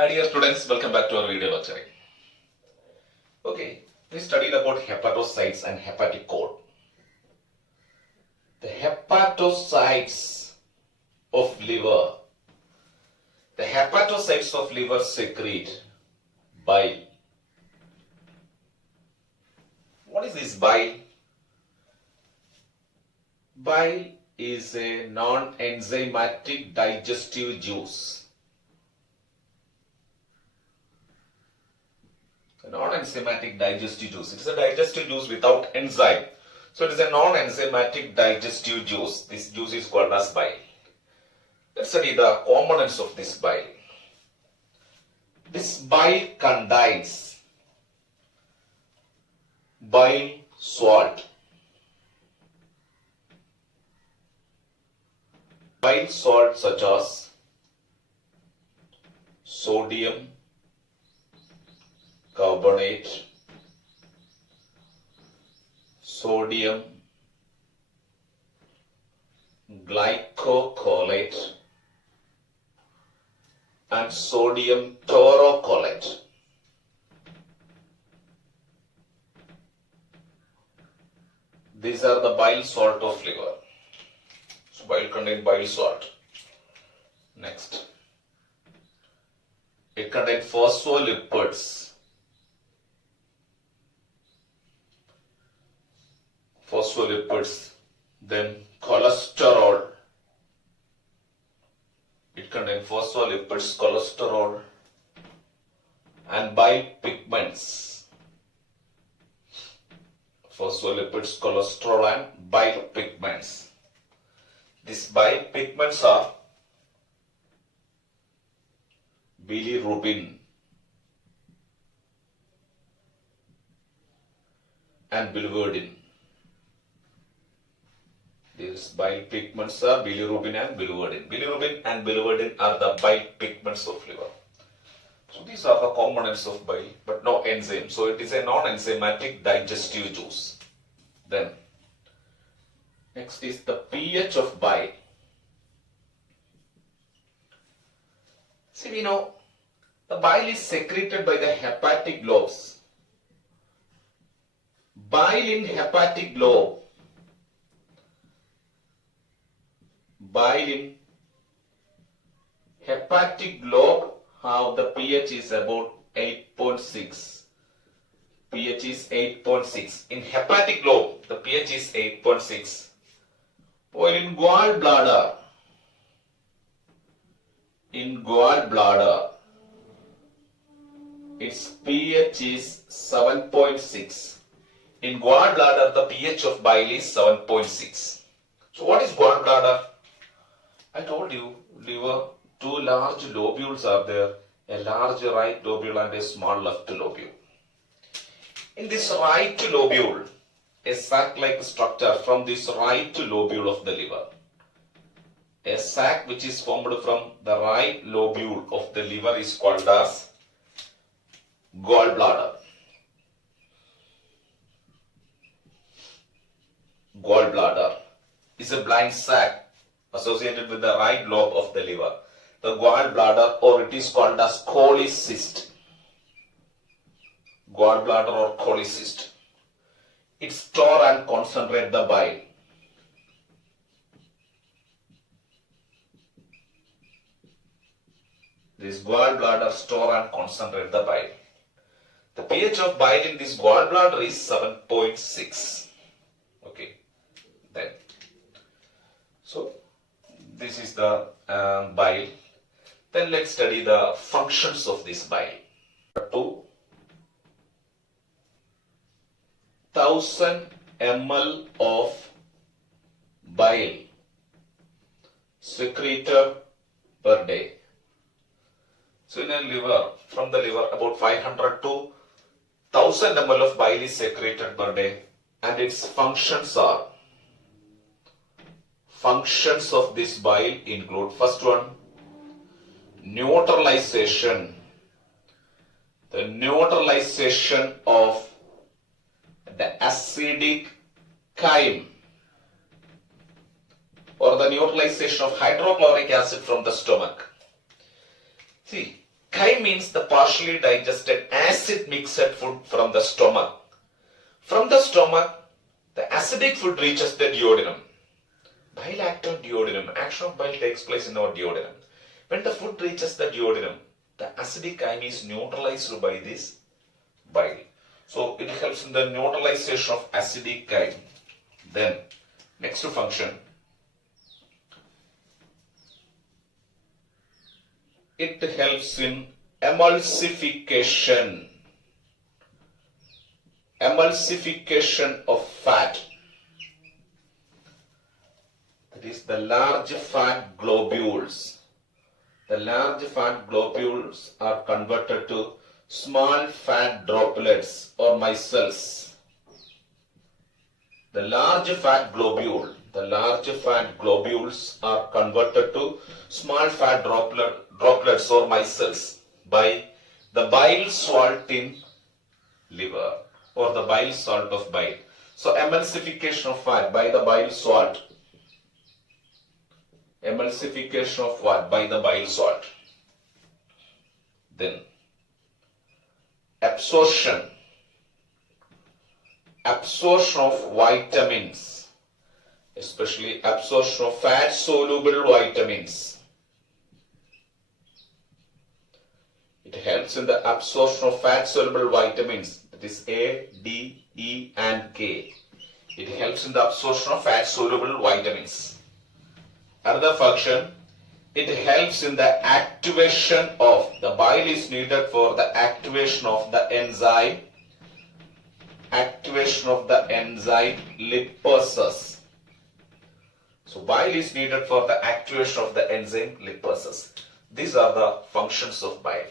Hi dear students, welcome back to our video lecture. Okay, we studied about hepatocytes and hepatic cord. The hepatocytes of liver. The hepatocytes of liver secrete bile. What is this bile? Bile is a non-enzymatic digestive juice. A non-enzymatic digestive juice. It is a digestive juice without enzyme. So it is a non-enzymatic digestive juice. This juice is called as bile. Let's study the components of this bile. This bile contains bile salt. Bile salt such as sodium carbonate, sodium glycocholate, and sodium taurocholate. These are the bile salt of liver. So bile contains bile salt. Next, it contains phospholipids. Phospholipids, then cholesterol. It contains phospholipids, cholesterol, and bile pigments. Phospholipids, cholesterol, and bile pigments. These bile pigments are bilirubin and biliverdin. These bile pigments are bilirubin and biliverdin. Bilirubin and biliverdin are the bile pigments of liver. So these are the components of bile, but no enzyme. So it is a non-enzymatic digestive juice. Then next is the pH of bile. See, we know the bile is secreted by the hepatic lobes. Bile in hepatic lobe. Bile in hepatic lobe have the pH is about 8.6. pH is 8.6. In hepatic lobe, the pH is 8.6. While in gallbladder, its pH is 7.6. In gallbladder, the pH of bile is 7.6. So what is gallbladder? I told you, liver, two large lobules are there, a large right lobule and a small left lobule. In this right lobule, a sac-like structure from this right lobule of the liver. A sac which is formed from the right lobule of the liver is called as gallbladder. Gallbladder is a blind sac associated with the right lobe of the liver, the gallbladder, or it is called as cholecyst. Gallbladder or cholecyst. It store and concentrate the bile. This gallbladder store and concentrate the bile. The pH of bile in this gallbladder is 7.6. Okay, then. So this is the bile. Then let's study the functions of this bile. 2,000 ml of bile secreted per day. So in a liver, from the liver, about 500 to 1,000 ml of bile is secreted per day, and its functions are. Functions of this bile include, first one, neutralization. The neutralization of the acidic chyme, or the neutralization of hydrochloric acid from the stomach. See, Chyme means the partially digested acid mixed food from the stomach. From the stomach, the acidic food reaches the duodenum. Bile act on duodenum. Action of bile takes place in our duodenum. When the food reaches the duodenum, the acidic chyme is neutralized by this bile. So it helps in the neutralization of acidic chyme. Then, next function. It helps in emulsification. Emulsification of fat. That is the large fat globules. The large fat globules are converted to small fat droplets or micelles. The large fat globules are converted to small fat droplets or micelles by the bile salt in liver or the bile salt of bile. So emulsification of fat by the bile salt. Emulsification of what? By the bile salt. Then absorption. Absorption of vitamins, especially absorption of fat soluble vitamins. It helps in the absorption of fat soluble vitamins, that is A, D, E and K. It helps in the absorption of fat soluble vitamins. Another function, it helps in the activation of, the bile is needed for the activation of the enzyme, lipases. So bile is needed for the activation of the enzyme lipases. These are the functions of bile.